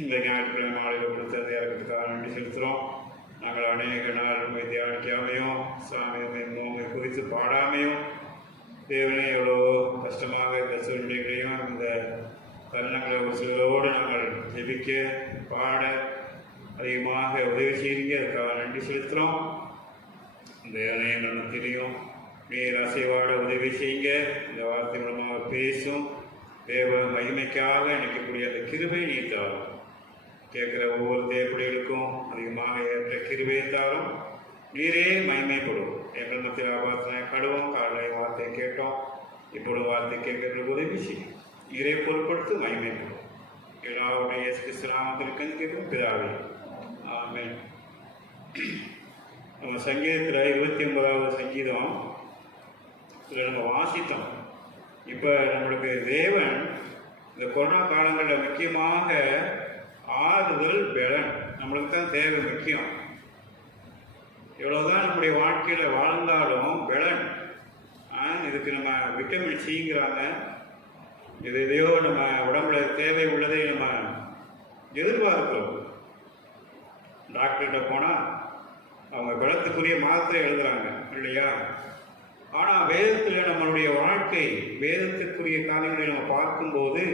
இந்த ஞாயிற்றுக்கிழமை மாலையில் கொடுத்தது இறக்கிறதுக்காக நன்றி செலுத்துகிறோம். நாங்கள் அநேக நாள் தியானிக்காமையும் சாமி நோம்பை குறித்து பாடாமையும் தேவனே எவ்வளோ கஷ்டமாக இந்த சூழ்நிலைகளையும் இந்த தருணங்களை ஒரு சிலரோடு நாங்கள் ஜெபிக்க பாட அதிகமாக உதவி செய்யுங்க. அதுக்காக நன்றி செலுத்துகிறோம். தேவனே எங்களுக்கு தெரியும், நீர் அசைவாட உதவி செய்யுங்க. இந்த வார்த்தை மூலமாக பேசும் தேவ மகிமைக்காக நினைக்கக்கூடிய அந்த கிருபை நீர் தாரும். கேட்குற ஒவ்வொரு தேவப்பிள்ளைகளுக்கும் அதிகமாக ஏற்ற கிருபை தாரும். நீரே மகிமைப்படும். எங்கள் மத்தியில் ஆபாசனை கடுவோம். காலை வார்த்தை கேட்டோம், இப்பொழுது வார்த்தை கேட்கறதுக்கு உதவி செய்யும். நீரே பொருட்படுத்து மகிமைப்படும். எல்லாருடைய இயேசு கிறிஸ்து நாமத்தில் கேட்கும் பிதாவே, ஆமென். நம்ம சங்கீதத்தில் 29வது சங்கீதம் இதில் நம்ம வாசித்தோம். இப்போ நம்மளுக்கு தேவன் இந்த கொரோனா காலங்களில் முக்கியமாக ஆறுதல் பலன் நம்மளுக்கு தான் தேவை முக்கியம். எவ்வளோதான் நம்முடைய வாழ்க்கையில் வாழ்ந்தாலும் பலன், இதுக்கு நம்ம விட்டமின் சிங்கிறாங்க. இது எதையோ நம்ம உடம்புல தேவை உள்ளதை நம்ம எதிர்பார்க்கிறோம். டாக்டர்கிட்ட போனால் அவங்க பலத்துக்குரிய மாத்திரை எழுதுறாங்க இல்லையா? ஆனால் வேதத்தில் நம்மளுடைய வாழ்க்கை, வேதத்துக்குரிய காரியங்களை நம்ம பார்க்கும்போது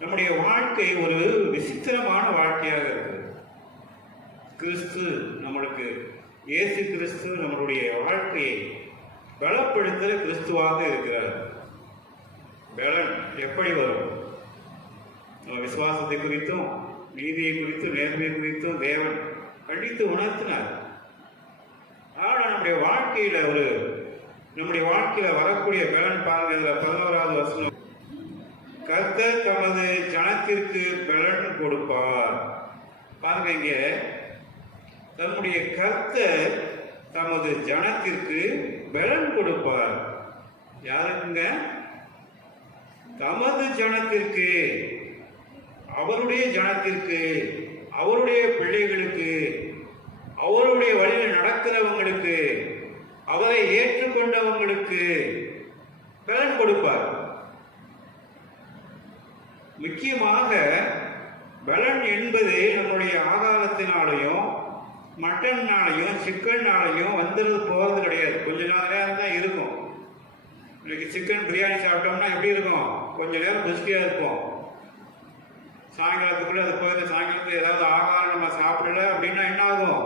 நம்முடைய வாழ்க்கை ஒரு விசித்திரமான வாழ்க்கையாக இருக்குது. கிறிஸ்து நம்மளுக்கு, இயேசு கிறிஸ்து நம்மளுடைய வாழ்க்கையை பலப்படுத்துகிற கிறிஸ்துவாக இருக்கிறார். பலன் எப்படி வரும்? நம்ம விசுவாசத்தை குறித்தும் நீதியை குறித்தும் நேர்மையை குறித்தும் தேவன் கண்டித்து உணர்த்தினார். ஆனால் நம்முடைய வாழ்க்கையில் வரக்கூடிய பலன் பாருங்க. 11வது வசனம், கர்த்தர் தமது ஜனத்திற்கு பலன் கொடுப்பார். பாருங்க, இங்க தம்முடைய கர்த்தர் தமது ஜனத்திற்கு பலன் கொடுப்பார். யாருக்குங்க? தமது ஜனத்திற்கு, அவருடைய ஜனத்திற்கு, அவருடைய பிள்ளைகளுக்கு, அவருடைய வழியில் நடக்கிறவங்களுக்கு, அவரை ஏற்றுக்கொண்டவங்களுக்கு பலன் கொடுப்பார். முக்கியமாக பலன் என்பது நம்முடைய ஆகாரத்தினாலையும் மட்டன்னாலையும் சிக்கன்னாலையும் வந்துடுறது போகிறது கிடையாது. கொஞ்ச நேரம் தான் இருக்கும். இன்னைக்கு சிக்கன் பிரியாணி சாப்பிட்டோம்னா எப்படி இருக்கும்? கொஞ்ச நேரம் புஷ்டியாக இருப்போம். சாயங்காலத்துக்குள்ளே அது போயிடுது. சாயங்காலத்தில் ஏதாவது ஆகாரம் நம்ம சாப்பிடல அப்படின்னா என்ன ஆகும்?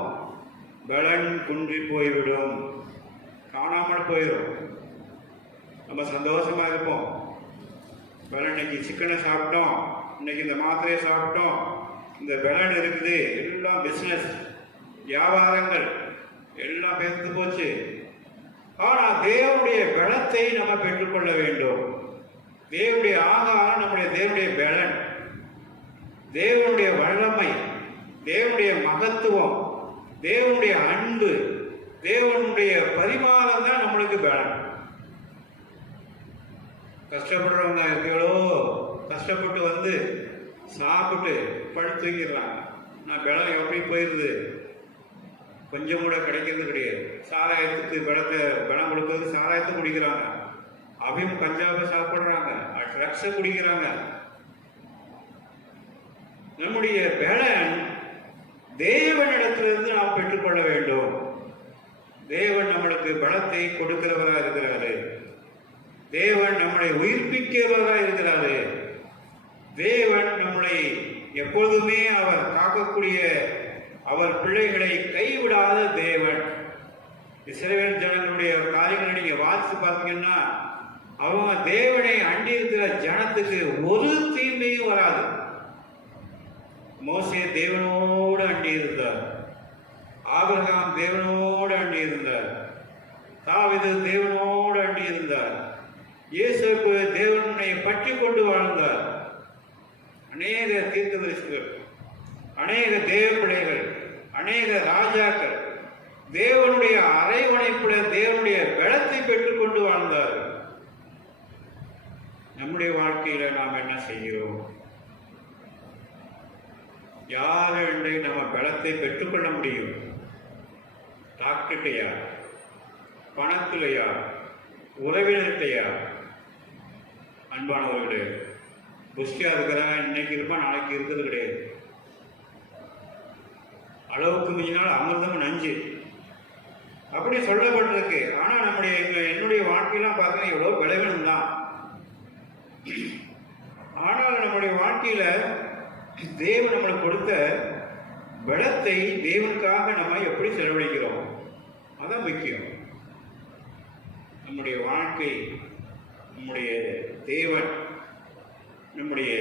பலன் குன்றி போய்விடும், காணாமல் போயிடும். நம்ம சந்தோஷமாக இருப்போம். பலன் இன்னைக்கு சிக்கனை சாப்பிட்டோம், இன்னைக்கு இந்த மாத்திரையை சாப்பிட்டோம், இந்த பலன் இருக்குது. எல்லாம் பிஸ்னஸ் வியாபாரங்கள் எல்லாம் பேர்ந்து போச்சு. ஆனால் தேவனுடைய பலத்தை நம்ம பெற்றுக்கொள்ள வேண்டும். தேவனுடைய ஆகாரம் நம்முடைய தேவனுடைய பலன், தேவனுடைய வல்லமை, தேவனுடைய மகத்துவம், தேவனுடைய அன்பு, தேவனுடைய பரிமாணம் தான் நம்மளுக்கு பலன். கஷ்டப்படுறவங்க எவ்வளோ கஷ்டப்பட்டு வந்து சாப்பிட்டு படுத்து தூங்கிடுறாங்க. நான் பலம் எப்படி போயிடுது? கொஞ்சம் கூட கிடைக்கிறது கிடையாது. சாராயத்துக்கு பலம் கொடுக்கறது சாராயத்தை குடிக்கிறாங்க, அபிம் கஞ்சாவை சாப்பிட்றாங்க, ட்ரக்ஸை குடிக்கிறாங்க. நம்முடைய பலன் தேவனிடத்திலிருந்து நாம் பெற்றுக்கொள்ள வேண்டும். தேவன் நம்மளுக்கு பலத்தை கொடுக்கிறவராக இருக்கிறாரு. தேவன் நம்மளை உயிர்ப்பிக்கிறவராக இருக்கிறாரு. தேவன் நம்மளை எப்பொழுதுமே அவர் காக்கக்கூடிய, அவர் பிள்ளைகளை கைவிடாத தேவன். இஸ்ரவேல் ஜனங்களுடைய காரியங்களை நீங்க வாசித்து பார்த்தீங்கன்னா, அவங்க தேவனை அண்டி இருக்கிற ஜனத்துக்கு ஒரு தீமையும் வராது. மோசே தேவனோடு அண்டி இருந்தார், ஆபிரகாம் தேவனோடு அண்டி இருந்தார், தாவீது தேவனோடு அண்டி இருந்தார், யோசேப்பு தேவனை பற்றி கொண்டு வாழ்ந்தார். அநேக தீர்க்கதரிசிகள், அநேக தேவ பிள்ளைகள், அநேக ராஜாக்கள் தேவனுடைய அரைவணைப்புல தேவனுடைய பலத்தை பெற்றுக்கொண்டு வாழ்ந்தார்கள். நம்முடைய வாழ்க்கையில நாம் என்ன செய்கிறோம்? யாரை நம்ம பலத்தை பெற்றுக்கொள்ள முடியும்? டாக்டர்கிட்டையா? பணத்திலையா? உறவினர்கிட்டையா? அன்பானவர்களே, புஷ்டியாக இருக்கிறான், இன்னைக்கு இருப்பான், நாளைக்கு இருக்கிறது கிடையாது. அளவுக்கு மிஞ்சினால் அமிர்தம் நஞ்சு அப்படி சொல்லப்பட்டிருக்கு. ஆனால் என்னுடைய வாழ்க்கையெல்லாம் பார்த்தீங்கன்னா எவ்வளோ பலவீனம் தான். ஆனால் நம்முடைய வாழ்க்கையில தேவன் நம்மளுக்கு கொடுத்த பலத்தை தேவனுக்காக நம்ம எப்படி செலவழிக்கிறோம், அதான் முக்கியம். நம்முடைய வாழ்க்கை, நம்முடைய தேவன் நம்முடைய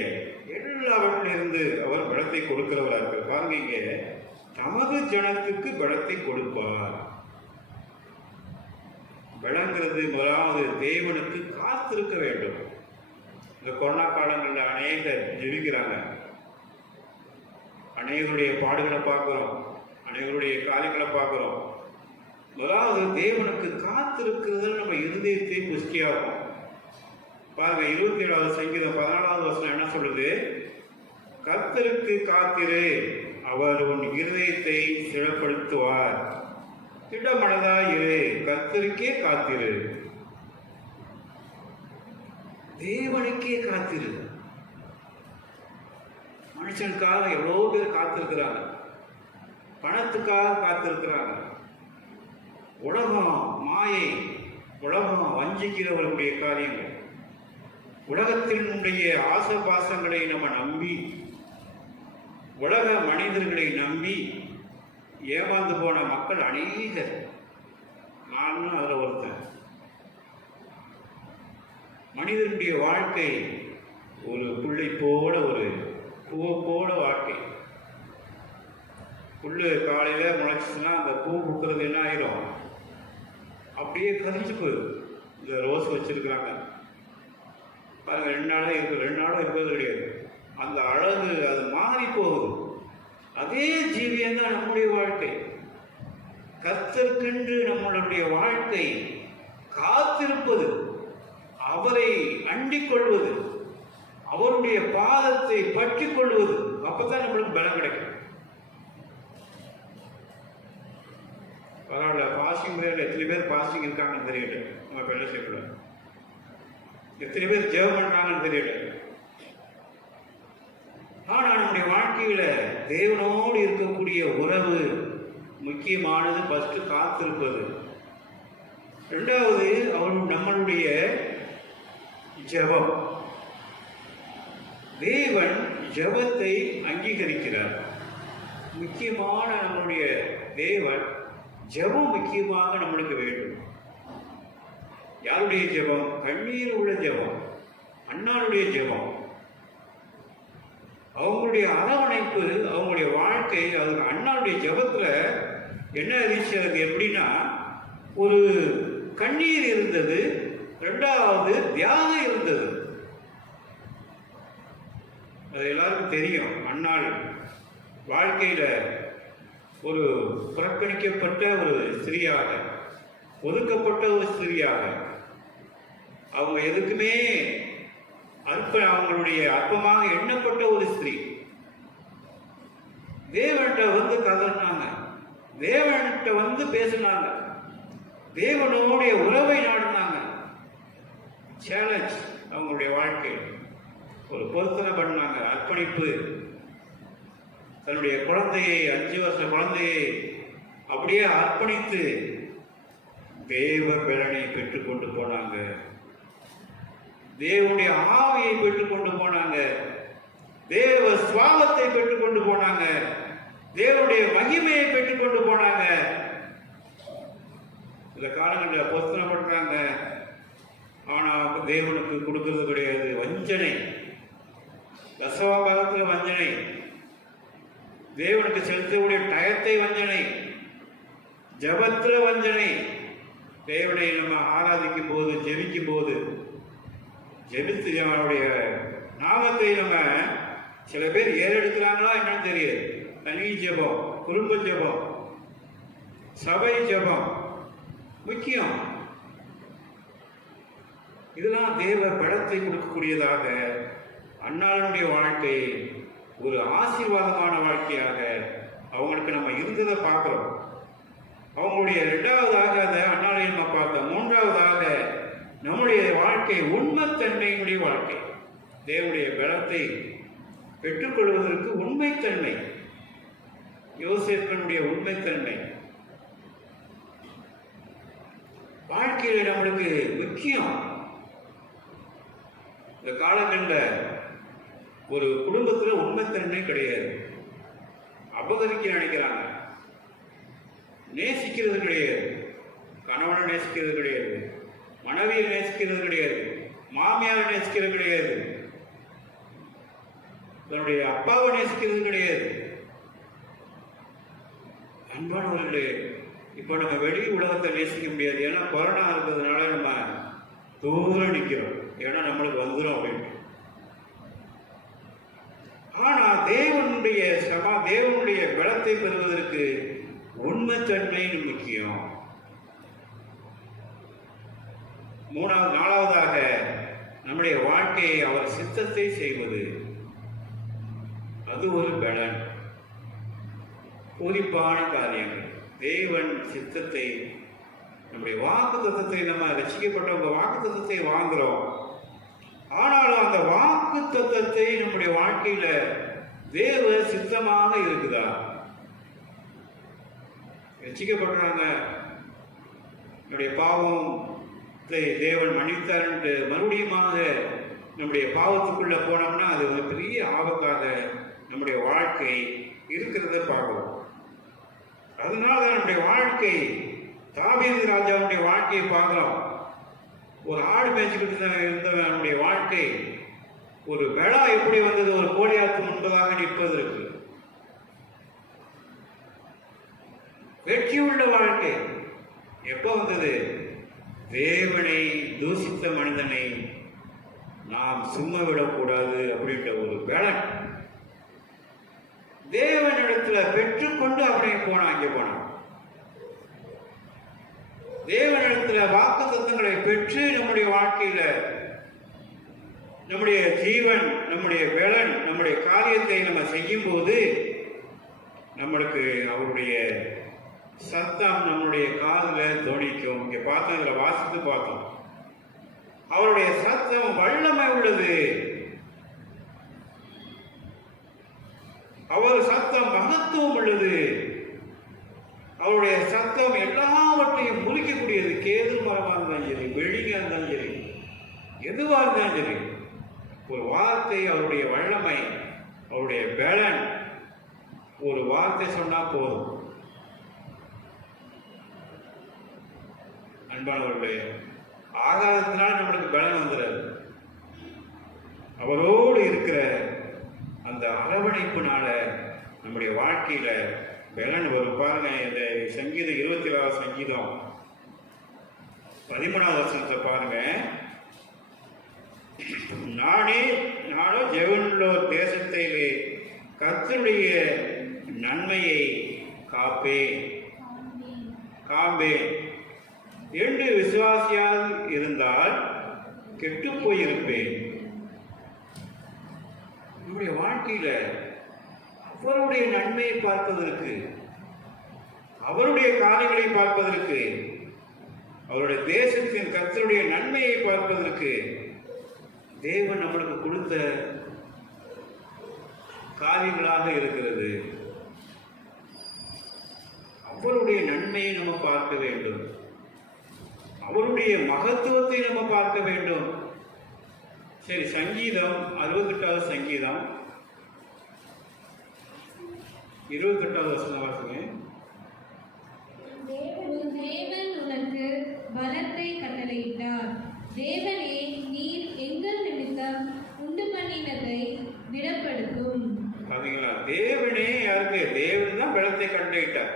எல்லாவற்றிலிருந்து அவர் பலத்தை கொடுக்கிறவராக இருக்கிறார். பாருங்க, இங்க தமது ஜனத்துக்கு பலத்தை கொடுப்பார். பலங்கிறது முதலாவது தேவனுக்கு காத்திருக்க வேண்டும். இந்த கொரோனா காலங்களில் அநேகர் ஜெபிக்கிறாங்க, அநேகருடைய பாடுகளை பார்க்கிறோம், அநேகருடைய காரியங்களை பார்க்கிறோம். முதலாவது தேவனுக்கு காத்திருக்கிறது நம்ம இருதயத்தை புஷ்டியாகும். பாருங்க, 27வது சங்கீதம் 14வது வசனம் என்ன சொல்லுது? கர்த்தருக்கு காத்திரு, அவர் உன் இருதயத்தை சிறப்படுத்துவார். திடமனதாயிரு, கர்த்தருக்கே காத்திரு. தேவனுக்கே காத்திரு. மனுஷனுக்காக எவ்வளோ பேர் காத்திருக்கிறாங்க, பணத்துக்காக காத்திருக்கிறாங்க. உலகம் மாயை, உலகம் வஞ்சிக்கிறவர்களுடைய காரியங்கள், உலகத்தினுடைய ஆசபாசங்களை நம்ம நம்பி, உலக மனிதர்களை நம்பி ஏமாந்து போன மக்கள் அநேகர். நானும் அதில் ஒருத்தன். மனிதனுடைய வாழ்க்கை ஒரு புள்ளை போல, ஒரு பூ போல வாழ்க்கை. புல்லு காலையில் முளைச்சிச்சுன்னா அந்த பூ பூக்கிறது என்ன ஆயிரும்? அப்படியே கரிஞ்சு போயிடும். இந்த ரோஸ் வச்சிருக்கிறாங்க பாருங்க, 2 நாளாக இருக்குது, 2 நாளும் இருப்பது கிடையாது. அந்த அழகு அது மாறி போகுது. அதே ஜீவியம் தான் நம்முடைய வாழ்க்கை. கர்த்தருக்கென்று நம்மளுடைய வாழ்க்கை காத்திருப்பது, அவரை அண்டிக் கொள்வது, அவருடைய பாதத்தை பற்றி கொள்வது, அப்பதான் நம்மளுக்கு பலம் கிடைக்கும். பரவாயில்ல, பாஸ்டிங் பீரியட்ல எத்தனை பேர் பாஸ்டிங் இருக்காங்கன்னு தெரியல, நம்ம ஃபெல்லோஷிப்ல எத்தனை பேர் ஜெபம் பண்றாங்கன்னு தெரியல. ஆனால் நம்முடைய வாழ்க்கையில தேவனோடு இருக்கக்கூடிய உறவு முக்கியமானது. ஃபர்ஸ்ட் காத்திருப்பது, 2வது நம்மளுடைய ஜெபம். தேவன் ஜெபத்தை அங்கீகரிக்கிறார். முக்கியமான நம்முடைய தேவன் ஜெபம் முக்கியமாக நம்மளுக்கு வேண்டும். யாருடைய ஜெபம்? கண்ணீர் உள்ள ஜெபம், அன்னாருடைய ஜெபம், அவங்களுடைய அரவணைப்பு, அவங்களுடைய வாழ்க்கை. அதுக்கு அண்ணாவுடைய ஜெபத்துல என்ன இருந்துச்சு? அது எப்படின்னா, ஒரு கண்ணீர் இருந்தது, 2வது தியாகம் இருந்தது. அது எல்லாருக்கும் தெரியும். அன்னாள் வாழ்க்கையில ஒரு புறக்கணிக்கப்பட்ட ஒரு ஸ்திரீயாக, ஒதுக்கப்பட்ட ஒரு ஸ்திரீயாக, அவங்க எதுக்குமே அவங்களுடைய அற்பமாக எண்ணப்பட்ட ஒரு ஸ்திரீ. தேவன்கிட்ட வந்து கதறினாங்க, தேவன்கிட்ட வந்து பேசினாங்க, தேவனுடைய உறவை நாடினாங்க. சேலஞ்ச் அவங்களுடைய வாழ்க்கை. ஒரு பொருத்தனை பண்ணாங்க, அர்ப்பணிப்பு. தன்னுடைய குழந்தையை, 5 வருஷ குழந்தையை அப்படியே அர்ப்பணித்து தேவ பலனை பெற்றுக்கொண்டு போனாங்க. தேவனுடைய ஆவியை பெற்றுக்கொண்டு போனாங்க, தேவ சுவாபத்தை பெற்றுக்கொண்டு போனாங்க, தேவனுடைய மகிமையை பெற்றுக்கொண்டு போனாங்க. இந்த காலங்களில் பொருத்தனை பண்றாங்க, ஆனா தேவனுக்கு கொடுக்கறது கிடையாது. வஞ்சனை, தசமபாகத்துல வஞ்சனை, தேவனுக்கு செலுத்தக்கூடிய டயத்தை வஞ்சனை, ஜபத்துல வஞ்சனை. தேவனை நம்ம ஆராதிக்கும் போது, ஜெபிக்கும் போது, ஜெபித்து அவனுடைய நாமத்தை நம்ம சில பேர் ஏறெடுக்கிறாங்களா என்னன்னு தெரியாது. தனி ஜெபம், குடும்ப ஜெபம், சபை ஜெபம் முக்கியம். இதெல்லாம் தேவ பலத்தை கொடுக்கக்கூடியதாக அன்னாளுடைய வாழ்க்கை ஒரு ஆசீர்வாதமான வாழ்க்கையாக அவங்களுக்கு நம்ம இருந்ததை பார்க்கிறோம். அவங்களுடைய 2வதாக அந்த அன்னாளை நம்ம பார்த்தோம். 3வதாக நம்முடைய வாழ்க்கை உண்மைத்தன்மையினுடைய வாழ்க்கை. தேவனுடைய பலத்தை பெற்றுக்கொள்வதற்கு உண்மைத்தன்மை, யோசேப்பினுடைய உண்மைத்தன்மை வாழ்க்கையில் நம்மளுக்கு முக்கியம். இந்த காலங்களில் ஒரு குடும்பத்தில் உண்மைத்தன்மை கிடையாது. அபகரிக்க நினைக்கிறாங்க, நேசிக்கிறது கிடையாது, கணவனை நேசிக்கிறது கிடையாது, மனைவியை நேசிக்கிறது கிடையாது, மாமியாரை நேசிக்கிறது கிடையாது, தன்னுடைய அப்பாவை நேசிக்கிறது கிடையாது. அன்பானவர்களே, இப்போ நம்ம வெளி உலகத்தை நேசிக்க முடியாது. ஏன்னா கொரோனா இருக்கிறதுனால நம்ம தூரம் நிற்கிறோம், ஏன்னா நம்மளுக்கு வந்துடும் அப்படின்ட்டு. ஆனால் தேவனுடைய பலத்தை பெறுவதற்கு உண்மைத்தன்மை முக்கியம். நாலாவதாக நம்முடைய வாழ்க்கையை அவர் சித்தத்தை செய்வது, அது ஒரு பலன். குறிப்பான காரியங்கள், தேவன் சித்தத்தை, நம்முடைய வாக்கு தத்தத்தை, நம்ம ரசிக்கப்பட்ட வாக்கு தத்தத்தை வாங்குறோம். ஆனாலும் அந்த வாக்கு தத்தத்தை நம்முடைய வாழ்க்கையில தேவ சித்தமாக இருக்குதா? ரசிக்கப்படுறாங்க, நம்முடைய பாவத்தை தேவன் மன்னித்தார் என்று மறுபடியுமாக நம்முடைய பாவத்துக்குள்ள போனோம்னா அது ஒரு பெரிய ஆபத்தாக நம்முடைய வாழ்க்கை இருக்கிறத பார்க்கிறோம். அதனால நம்முடைய வாழ்க்கை, தாவீது ராஜாவுடைய வாழ்க்கையை பார்க்கிறோம். ஒரு ஆடு மேய்ச்சிக்கிட்டு இருந்தவன் நம்முடைய வாழ்க்கை, ஒரு பெலா எப்படி வந்தது? ஒரு கோலியாத்து முன்பதாக நிற்பதற்கு. வெற்றியுள்ள வாழ்க்கை எப்போ வந்தது? தேவனை தூசித்த மனிதனை நாம் சும்மா விடக்கூடாது அப்படின்ற ஒரு பலன் தேவனிடத்துல பெற்றுக்கொண்டு அவனை போனான். அங்கே போனான். தேவனிடத்துல வாக்கு தத்தங்களை பெற்று நம்முடைய வாழ்க்கையில நம்முடைய ஜீவன், நம்முடைய பலன், நம்முடைய காரியத்தை நம்ம செய்யும் போது நம்மளுக்கு அவருடைய சத்தம் நம்முடைய காதில் தோணிக்கும். இங்கே பார்த்தோம், இதில் வாசித்து பார்த்தோம். அவருடைய சத்தம் வல்லமை உள்ளது. அவர் சத்தம் மகத்துவம் உள்ளது. அவருடைய சத்தம் எல்லாவற்றையும் முறிக்கக்கூடியது. கேது மரமாக இருந்தாலும் சரி, வெளியாக இருந்தாலும் சரி, எதுவாக இருந்தாலும் சரி, ஒரு வார்த்தை, அவருடைய வல்லமை, அவருடைய பலன், ஒரு வார்த்தை சொன்னா போதும். அன்பானவர்களே, ஆகாதத்தினால் நம்மளுக்கு பலன் வந்துடாது. அவரோடு இருக்கிற அந்த அரவணைப்புனால நம்முடைய வாழ்க்கையில பலன் வரும். பாருங்க, இந்த சங்கீதம் 24 சங்கீதம் 13வது வசனத்தை பாருங்க. நானும் ஜெவனுள்ளோர் தேசத்திலே கர்த்தருடைய நன்மையை காம்பேன் என்று விசுவாசியாக இருந்தால் கெட்டு போயிருப்பேன். நம்முடைய வாழ்க்கையில அவருடைய நன்மையை பார்ப்பதற்கு, அவருடைய காரியங்களை பார்ப்பதற்கு, அவருடைய தேசத்தின் கர்த்தருடைய நன்மையை பார்ப்பதற்கு தேவன் நம்மளுக்கு கொடுத்த காரியங்களாக இருக்கிறது. அவருடைய நன்மையை நம்ம பார்க்க வேண்டும். அவருடைய மகத்துவத்தை நம்ம பார்க்க வேண்டும். சரி, சங்கீதம் 68வது சங்கீதம் 28வது வசனம் வாசிங்க. தேவன் உனக்கு பலத்தை கட்டளையிட்டார். தேவனே, நீர் எங்கள் நிமித்தம் உண்டு பண்ணினதை திடப்படுத்தும். பாத்தீங்களா? தேவனே யாருக்கு? தேவன் தான் பலத்தை கட்டளையிட்டார்.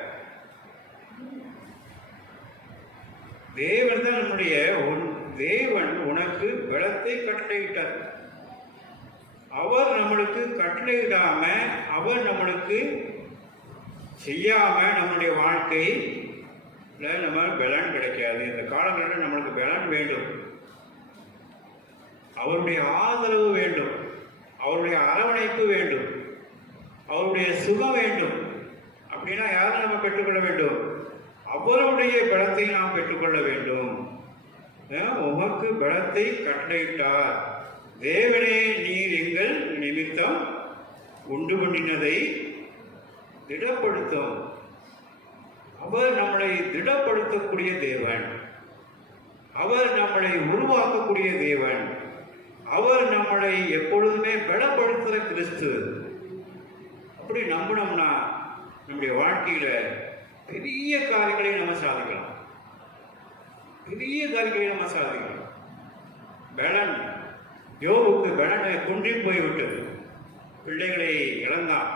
தேவன் தான் நம்முடைய தேவன் உனக்கு பலத்தை கட்டளையிட்டார். அவர் நம்மளுக்கு கட்டளையிடாம, அவர் நம்மளுக்கு செய்யாம நம்முடைய வாழ்க்கையில நம்ம பலன் கிடைக்காது. இந்த காலங்களில் நம்மளுக்கு பலன் வேண்டும், அவருடைய ஆதரவு வேண்டும், அவருடைய அரவணைப்பு வேண்டும், அவருடைய சுகம் வேண்டும். அப்படின்னா யாரும் நம்ம பெற்றுக்கொள்ள வேண்டும்? அவருடைய பலத்தை நாம் பெற்றுக்கொள்ள வேண்டும். உமக்கு பலத்தை கட்டளையிட்டார். தேவனே நீர் எங்கள் நிமித்தம் உண்டு பண்ணினதை திடப்படுத்தும். அவர் நம்மளை திடப்படுத்தக்கூடிய தேவன், அவர் நம்மளை உருவாக்கக்கூடிய தேவன், அவர் நம்மளை எப்பொழுதுமே பலப்படுத்துகிற கிறிஸ்து. அப்படி நம்பினோம்னா நம்முடைய வாழ்க்கையில பெரிய காரியங்களை நம்ம சாதிக்கலாம், பெரிய காரியங்களை நம்ம சாதிக்கலாம். பலன், யோபுக்கு பலனை குன்றி போய்விட்டது. பிள்ளைகளை இழந்தான்,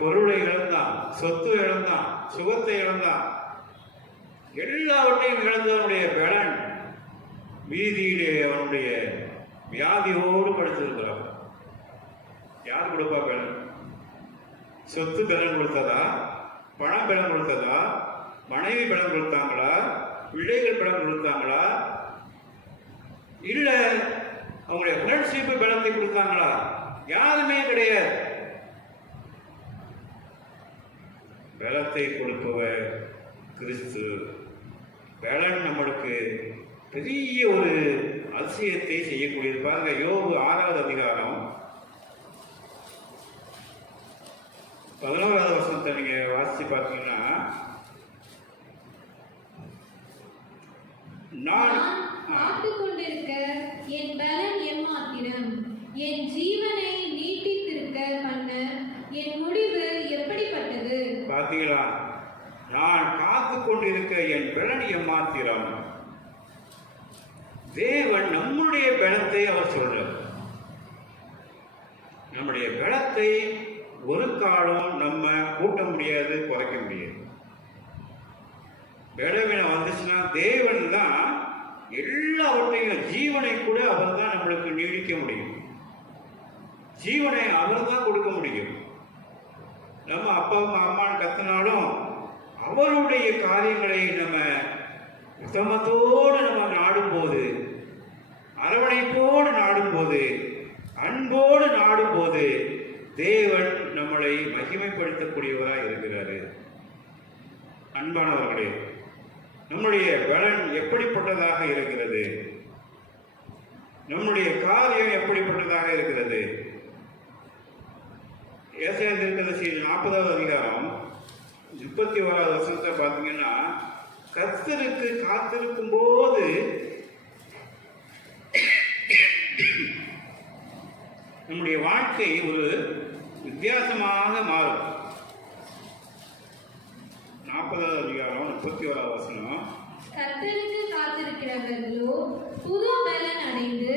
பொருளை இழந்தான், சொத்து இழந்தான், சுகத்தை இழந்தான், எல்லாவற்றையும் இழந்தவனுடைய பலன் வீதியிலே அவனுடைய வியாதியோடு படுத்திருக்கிறான். யார் கொடுப்பா பலன்? சொத்து பலன் கொடுத்ததா? பணம் பலன் கொடுத்ததா? மனைவி பலன் கொடுத்தாங்களா? பிள்ளைகள் பலன் கொடுத்தாங்களா? இல்ல அவங்களுடைய ஃப்ரெண்ட்ஷிப் பலத்தை கொடுத்தாங்களா? யாருமே கிடையாது. பலத்தை கொடுப்பவர் கிறிஸ்து. பலன் நம்மளுக்கு பெரிய ஒரு அதிசயத்தை செய்யக்கூடியது. பாருங்க, யோபு 6வது அதிகாரம் 11வது வசனத்தை நீங்க வாசிச்சு பார்த்தீங்கன்னா, நான் காத்துக் கொண்டிருக்க என் பலன் எம்மாத்திரம், என் ஜீவனை நீட்டித்திருக்க பண்ண என் முடிவு எப்படிப்பட்டது. பார்த்தீங்களா? நான் காத்து கொண்டிருக்க என் பலன் எம்மாத்திரம். தேவன் நம்முடைய பலத்தை அவர் சொல்றார். நம்முடைய பலத்தை ஒரு காலம் நம்ம கூட்ட முடியாது, குறைக்க முடியாது. பலவீனம் வந்துச்சுன்னா தேவன் தான் எல்லாவற்றையும், ஜீவனை கூட அவர் தான் நம்மளுக்கு நீடிக்க முடியும். ஜீவனை அவர் தான் கொடுக்க முடியும். நம்ம அப்பா அம்மான்னு கத்தினாலும் அவருடைய காரியங்களை நம்ம உத்தமத்தோடு நம்ம நாடும்போது, அரவணைப்போடு நாடும்போது, அன்போடு நாடும்போது தேவன் நம்மளை மகிமைப்படுத்தக்கூடியவராக இருக்கிறாரு. அன்பானவர்களே, நம்முடைய பலன் எப்படிப்பட்டதாக இருக்கிறது? நம்முடைய காரியம் எப்படிப்பட்டதாக இருக்கிறது? ஏசாயா தீர்க்கதரிசி 40வது அதிகாரம் 31வது வசனத்தை பார்த்தீங்கன்னா, கர்த்தருக்கு காத்திருக்கும் போது நம்முடைய வாழ்க்கை ஒரு வித்தியாசமாக மாறும். 40வது அதிகாரம் 31வது வசனம், கர்த்தருக்கு காத்திருக்கிறவர்களோ புது பலன் அடைந்து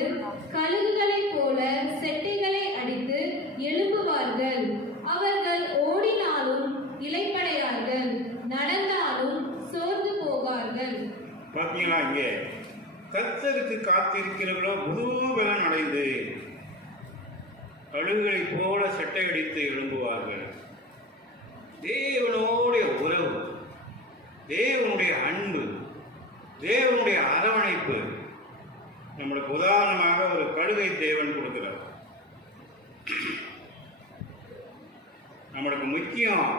கழுகுகளைப் போல செட்டைகளை அடித்து எழும்புவார்கள். அவர்கள் ஓடினாலும் இளைப்படையார்கள், நடந்தாலும் சோர்ந்து போவார்கள். பார்த்தீங்களா? இங்கே கர்த்தருக்கு காத்திருக்கிறவர்களோ புது பலன் அடைந்து கழுகுகளைப் போல செட்டை அடித்து எழும்புவார்கள். தேவனுடைய உறவு, தேவனுடைய அன்பு, தேவனுடைய அரவணைப்பு நம்மளுக்கு உதாரணமாக ஒரு கழுகை தேவன் கொடுக்கிறார். நம்மளுக்கு முக்கியம்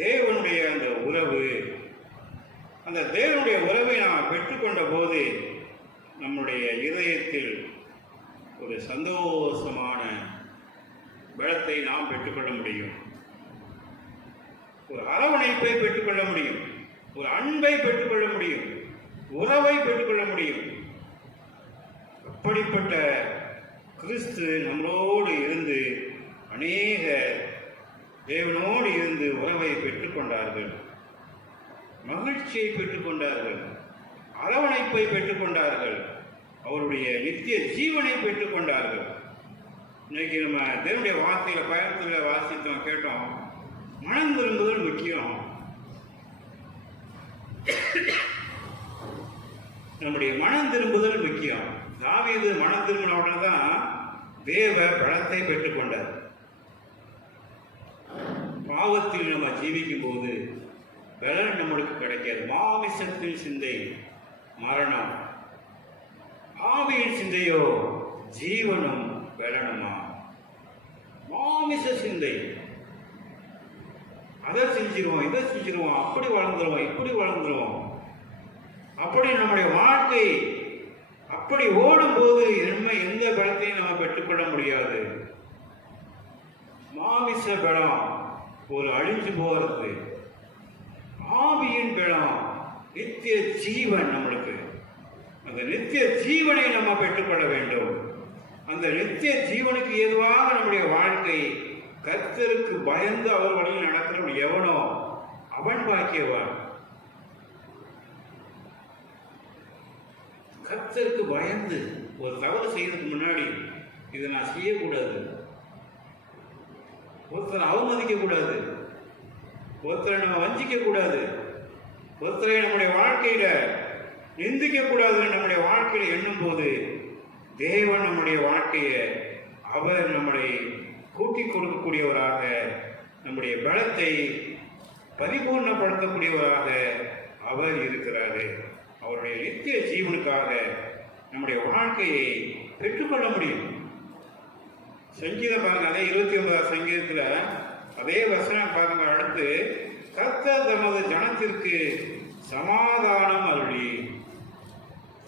தேவனுடைய அந்த உறவு. அந்த தேவனுடைய உறவை நாம் பெற்றுக்கொண்ட போது நம்முடைய இதயத்தில் ஒரு சந்தோஷமான பலத்தை நாம் பெற்றுக்கொள்ள முடியும். ஒரு அரவணைப்பை பெற்றுக்கொள்ள முடியும், ஒரு அன்பை பெற்றுக்கொள்ள முடியும், உறவை பெற்றுக்கொள்ள முடியும். அப்படிப்பட்ட கிறிஸ்து நம்மளோடு இருந்து அநேக தேவனோடு இருந்து உறவை பெற்றுக்கொண்டார்கள், மகிழ்ச்சியை பெற்றுக்கொண்டார்கள், அரவணைப்பை பெற்றுக்கொண்டார்கள், அவருடைய நித்திய ஜீவனை பெற்றுக்கொண்டார்கள். இன்னைக்கு நம்ம தேவனுடைய வார்த்தையில பயணத்தில் வாசித்தோம், கேட்டோம். மனம் திரும்புதல் முக்கியம். நம்முடைய மனம் திரும்புதல் முக்கியம். தாவீது மனம் திரும்பினவுடன் தான் தேவ பலத்தை பெற்றுக்கொண்டார். பாவத்தில் நம்ம ஜீவிக்கும் போது பலன் நம்மளுக்கு கிடைக்காது. மாமிசத்தின் சிந்தை மரணம், ஆவியின் சிந்தையோ ஜீவனும் பலனுமா. மாமிச சிந்தை, அதை செஞ்சிருவோம், இதை செஞ்சிருவோம், அப்படி வளர்ந்துருவோம், இப்படி வளர்ந்துருவோம், அப்படி நம்முடைய வாழ்க்கை அப்படி ஓடும்போது எந்த பலத்தையும் நம்ம பெற்றுக்கொள்ள முடியாது. மாமிச பலம் ஒரு அழிஞ்சு போகிறது, ஆவியின் பலம் நித்திய ஜீவன். நம்மளுக்கு அந்த நித்திய ஜீவனை நம்ம பெற்றுக்கொள்ள வேண்டும். அந்த நித்திய ஜீவனுக்கு ஏதுவாக நம்முடைய வாழ்க்கை கர்த்தருக்கு பயந்து அவர் வழியில் நடக்கிறவன் எவனோ அவன் பாக்கியவான். கர்த்தருக்கு பயந்து ஒரு தவறு செய்யறதுக்கு முன்னாடி இதை நான் செய்யக்கூடாது, ஒருத்தரை அவமதிக்க கூடாது, ஒருத்தரை நம்ம வஞ்சிக்க கூடாது, ஒருத்தரை நம்முடைய வாழ்க்கையில நிந்திக்க கூடாதுன்னு நம்முடைய வாழ்க்கையில எண்ணும் போது தேவன் நம்முடைய வாழ்க்கையை அவர் நம்மளை கூட்டி கொடுக்கக்கூடியவராக, நம்முடைய பலத்தை பரிபூர்ணப்படுத்தக்கூடியவராக அவர் இருக்கிறாரு. அவருடைய நித்திய ஜீவனுக்காக நம்முடைய வாழ்க்கையை பெற்றுக்கொள்ள முடியும். சங்கீதம் பாருங்க, அதே 29ஆம் சங்கீதத்துல அதே வசனம் பாருங்க. அடுத்து, கர்த்தர் தமது ஜனத்திற்கு சமாதானம் அருளி.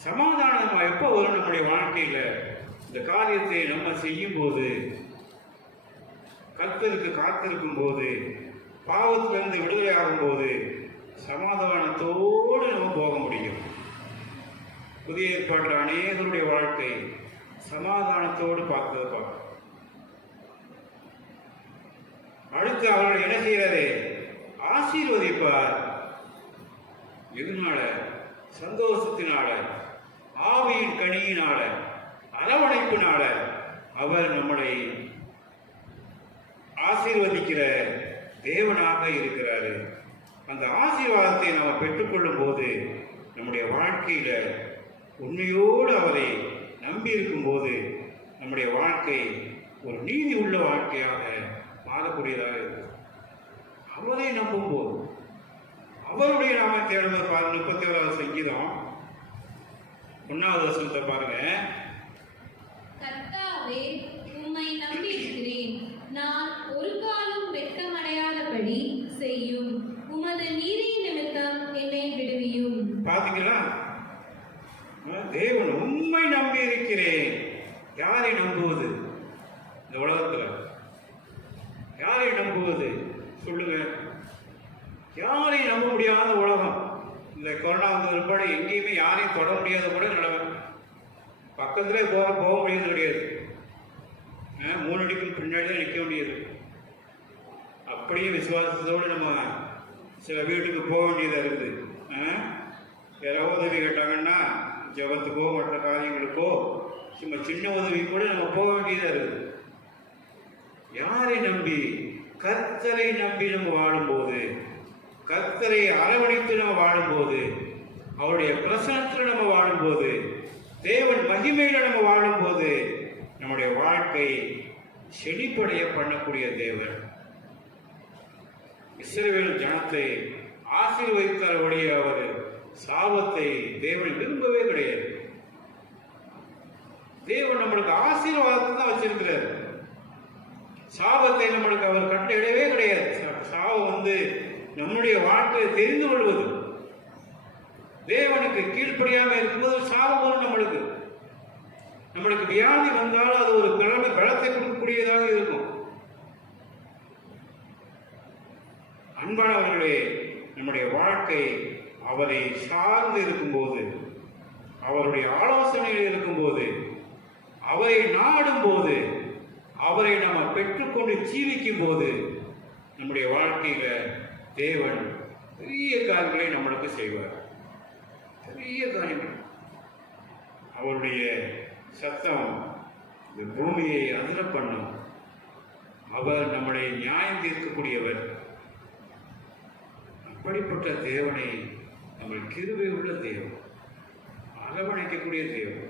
சமாதானம் எப்போ வரும் நம்முடைய வாழ்க்கையில? இந்த காரியத்தை நம்ம செய்யும் போது, கர்த்தருக்கு காத்திருக்கும் போது, பாவத்திலிருந்து விடுதலை ஆகும் போது சமாதானத்தோடு நம்ம போக முடியும். புதிய ஏற்பாடு அநேகருடைய வாழ்க்கை சமாதானத்தோடு பார்க்க. அடுத்து அவர்கள் என்ன செய்யறாரு? ஆசீர்வதிப்பார். இதனால சந்தோஷத்தினால, ஆவியின் கனியினால, அரவணைப்பினால அவர் நம்மளை ஆசீர்வதிக்கிற தேவனாக இருக்கிறாரு. அந்த ஆசீர்வாதத்தை நாம் பெற்றுக்கொள்ளும் போது நம்முடைய வாழ்க்கையில உண்மையோடு அவரை நம்பி இருக்கும் போது நம்முடைய வாழ்க்கை ஒரு நீதி உள்ள வாழ்க்கையாக மாறக்கூடியதாக இருக்கு. அவரை நம்பும் போது, அவருடைய நாம தேடுவது பாருங்க. 37ஆவது சங்கீதம் 1வது வசனத்தை பாருங்க. கர்த்தாவே, உம்மை நம்பியிருக்கிறேன், நான் ஒரு காலம் வெட்கமடையாதபடி செய்யும், உமது நீதி நிமித்தம் என்னை விடுவியும். பாத்தீங்களா? தேவன் உம்மை நம்பி இருக்கிறேன். யாரை நம்புவது? இந்த உலகத்துல யாரை நம்புவது சொல்லுங்க? யாரை நம்ப முடியாத உலகம். இந்த கொரோனா வந்ததுபாடு எங்கேயுமே யாரையும் தொட முடியாத கூட நிலவை. பக்கத்திலே போக முடியாது கிடையாது. 3 அடிக்கும் பின்னாடி தான் நிற்க முடியாது. அப்படியே விசுவாசத்தோடு நம்ம சில வீட்டுக்கு போக வேண்டியதாக இருக்குது. யாராவது உதவி கேட்டாங்கன்னா ஜபத்துக்கோ மற்ற காரியங்களுக்கோ சும்மா சின்ன உதவி கூட நம்ம போக வேண்டியதாக இருக்குது. யாரை நம்பி? கர்த்தரை நம்பி நம்ம வாழும்போது, கர்த்தரை அரவணைத்து நம்ம வாழும்போது, அவருடைய பிரசனத்தில் நம்ம வாழும்போது, தேவன் மகிமையில நம்ம வாழும்போது நம்முடைய வாழ்க்கை செழிப்படைய பண்ணக்கூடிய தேவன். இஸ்ரவேல் ஜனத்தை ஆசீர்வதித்தாருடைய அவர் சாபத்தை தேவன் விரும்பவே கிடையாது. தேவன் நம்மளுக்கு ஆசீர்வாதத்தை தான் வச்சிருக்கிறார். சாபத்தை நம்மளுக்கு அவர் கட்டளையிடவே கிடையாது. சாபம் நம்முடைய வாழ்க்கையை தெரிந்து கொள்வது, தேவனுக்கு கீழ்ப்படியாம இருக்கும்போது சாபம் வரும். நம்மளுக்கு வியாதி வந்தாலும் அது ஒரு பலத்தை கொடுக்கக்கூடியதாக இருக்கும். அன்பானவர்களே, நம்முடைய வாழ்க்கை அவரை சார்ந்து இருக்கும்போது, அவருடைய ஆலோசனையில் இருக்கும்போது, அவரை நாடும் போது, அவரை நம்ம பெற்றுக்கொண்டு ஜீவிக்கும் போது நம்முடைய வாழ்க்கையில தேவன் பெரிய காரியங்களை நம்மளுக்கு செய்வார். பெரிய காரியங்கள். அவருடைய சத்தம் இந்த பூமியை அதிர பண்ணும். அவர் நம்மளை நியாயம் தீர்க்கக்கூடியவர். அப்படிப்பட்ட தேவனை நம்ம கிருபை உள்ள தேவன், அரவணைக்கக்கூடிய தேவன்,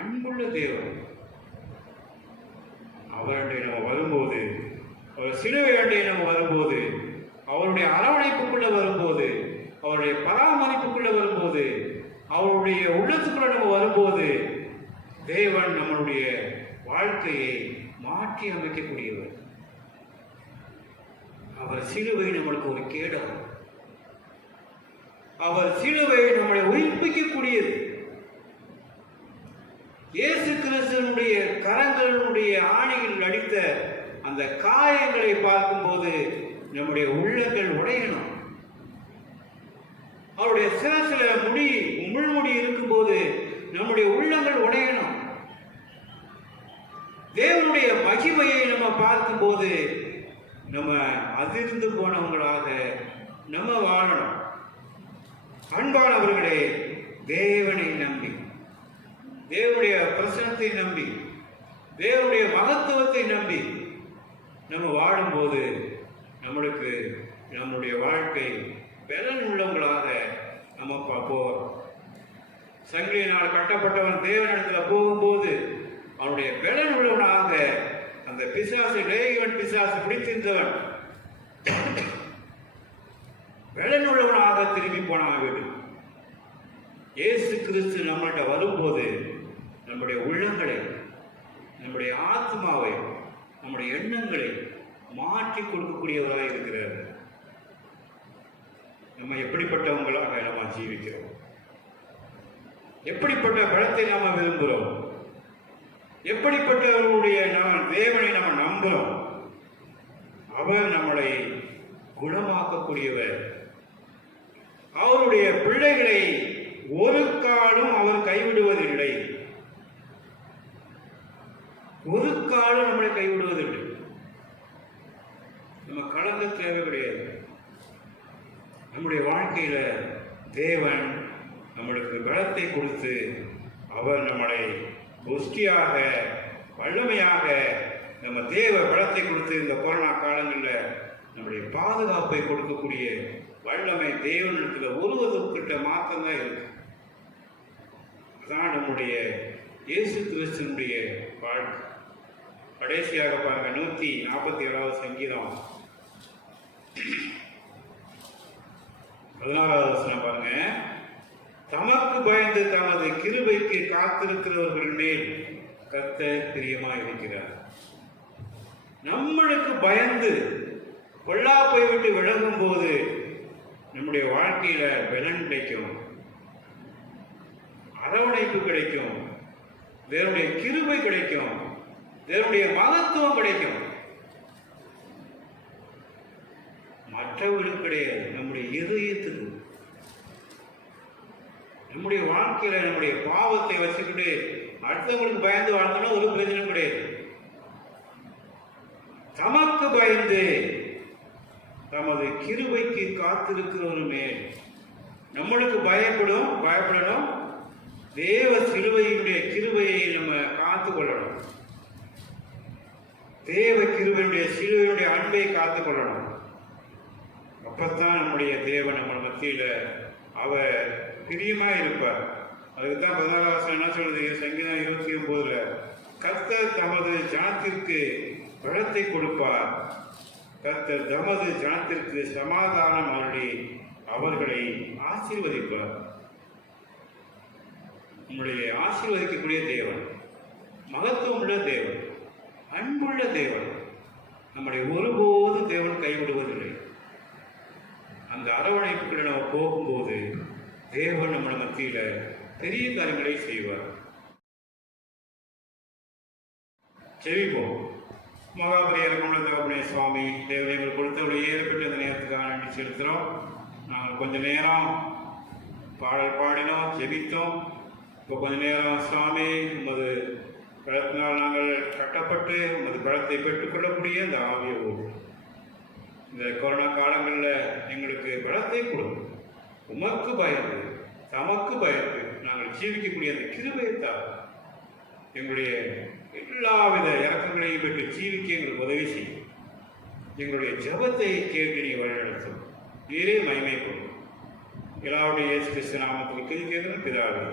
அன்புள்ள தேவன். அவருடைய நம்ம வரும்போது, அவர் சிலுவை அண்டையை நம்ம வரும்போது, அவருடைய அரவணைப்புக்குள்ள வரும்போது, அவருடைய பராமரிப்புக்குள்ள வரும்போது, அவருடைய உள்ளத்துக்குள்ள நம்ம வரும்போது தேவன் நம்மளுடைய வாழ்க்கையை மாற்றி அமைக்கக்கூடியவர். அவர் சிலுவை நம்மளுக்கு ஒரு கேடகம். அவர் சிலுவை நம்மளை உயிர்ப்பிக்கக்கூடியது. இயேசு கிறிஸ்துவனுடைய கரங்களுடைய ஆணிகள் அடித்த அந்த காயங்களை பார்க்கும்போது நம்முடைய உள்ளங்கள் உடையணும். அவருடைய சிரசில முள்முடி இருக்கும்போது நம்முடைய உள்ளங்கள் உடையணும். தேவனுடைய மகிமையை நம்ம பார்க்கும்போது நம்ம அதிர்ந்து போனவங்களாக நம்ம வாழணும். அன்பானவர்களே, தேவனை நம்பி, தேவனுடைய பிரசனத்தை நம்பி, தேவனுடைய மகத்துவத்தை நம்பி நம்ம வாழும்போது நம்மளுக்கு நம்முடைய வாழ்க்கை பலன் உள்ளவங்களாக நம்ம போகிறோம். சங்கிலியினால் கட்டப்பட்டவன் தேவனிடத்தில் போகும்போது அவனுடைய பலன் உள்ளவனாக அந்த பிசாசு லேகிவன் பிசாசு பிடித்திருந்தவன் பலன் உள்ளவனாக திரும்பி போனான். இயேசு கிறிஸ்து நம்மள்கிட்ட வரும்போது நம்முடைய உள்ளங்களை, நம்முடைய ஆத்மாவை, நம்முடைய எண்ணங்களை மாற்றி கொடுக்கக்கூடியவராக இருக்கிறார். நம்ம எப்படிப்பட்டவங்களாக நம்ம ஜீவிக்கிறோம்? எப்படிப்பட்ட பலத்தை நாம விரும்புகிறோம்? எப்படிப்பட்டவர்களுடைய தேவனை நம்ம நம்புகிறோம்? அவர் நம்மளை குணமாக்கக்கூடியவர். அவருடைய பிள்ளைகளை ஒரு காலம் அவர் கைவிடுவதில்லை. ஒரு காலம் நம்மளை கைவிடுவதில்லை. நம்ம கலங்க தேவை கிடையாது. நம்முடைய வாழ்க்கையில தேவன் நம்மளுக்கு பலத்தை கொடுத்து அவர் நம்மளை புஷ்டியாக வல்லமையாக நம்ம தேவ பலத்தை கொடுத்து இந்த கொரோனா காலங்களில் நம்முடைய பாதுகாப்பை கொடுக்கக்கூடிய வல்லமை தேவனிடத்தில் ஒருவருக்கிட்ட மாத்திரம்தான் இருக்கு. அதான் நம்முடைய இயேசு கிறிஸ்துவனுடைய வாழ்க்கை. கடைசியாக பாருங்க, 147வது சங்கீதம் 16வது வசனம் பாருங்க. தமக்கு பயந்து தமது கிருபைக்கு காத்திருக்கிறவர்கள் மேல் கர்த்தர் பிரியமாய் இருக்கிறார். நம்மளுக்கு பயந்து பொல்லாப்பை விட்டு விலகும் போது நம்முடைய வாழ்க்கையில பலன் கிடைக்கும், அரவணைப்பு கிடைக்கும், தேவனுடைய கிருபை கிடைக்கும், தேவனுடைய மகத்துவம் கிடைக்கும். மற்றவர்களுக்கு கிடையாது, நம்முடைய இதயத்துக்கு. நம்முடைய வாழ்க்கையில நம்முடைய பாவத்தை வச்சுக்கிட்டு அடுத்தவங்களுக்கு பயந்து வாழ்ந்தோம்னா ஒரு பிரயோஜனம் கிடையாது. தமக்கு பயந்து தமது கிருபைக்கு காத்திருக்கிறவருமே நம்மளுக்கு பயப்படணும். தேவ சிலுவையினுடைய கிருபையை நம்ம காத்து கொள்ளணும். தேவ கிருபையுடைய சிலுவையினுடைய அன்பை காத்து கொள்ளணும். அப்பத்தான் நம்முடைய தேவன் நம்ம மத்தியில அவர் பிரியமா இருப்பார். அதுக்குத்தான் 16வது வசனம் என்ன சொல்றது? சங்கீதம் 29ல கர்த்தர் தமது ஜனத்திற்கு பலத்தை கொடுப்பார், கர்த்தர் தமது ஜனத்திற்கு சமாதானம் அருளி அவர்களை ஆசீர்வதிப்பார். நம்முடைய ஆசீர்வதிக்கக்கூடிய தேவன், மகத்துவம் உள்ள தேவன், அன்புள்ள தேவன். நம்முடைய ஒருபோதும் தேவன் கைவிடுவதில்லை. அந்த அரவணைப்புகளை நம்ம போகும்போது தேவன் நம்ம மத்தியில பெரிய காரியங்களை செய்வார். செவிப்போம். மகாபரிய தகப்பனே சுவாமி, தேவனை எங்களுக்கு கொடுத்தவர்கள் ஏற்பட்டு அந்த நேரத்துக்காக நன்றி செலுத்துகிறோம். நாங்கள் கொஞ்ச நேரம் பாடல் பாடினோம், ஜெபித்தோம். இப்போ கொஞ்ச நேரம் சுவாமி உமது பலத்தினால் நாங்கள் கட்டப்பட்டு உமது பலத்தை பெற்றுக்கொள்ளக்கூடிய இந்த ஆவியோடு இந்த கொரோனா காலங்களில் எங்களுக்கு பலத்தை கொடுக்கும். உமக்கு பயந்து தமக்கு பயந்து நாங்கள் ஜீவிக்கக்கூடிய அந்த கிருபையத்தால் எங்களுடைய எல்லாவித இறக்கங்களையும் பெற்று ஜீவிக்க எங்களுக்கு உதவி செய்யும். எங்களுடைய ஜபத்தை கேட்டு நீ வழிநடத்தும். நீரே மகிமை கொள்ளும். எல்லாருடைய இயேசு கிறிஸ்து நாமத்தில் கேட்கிறேன் பிதாவே.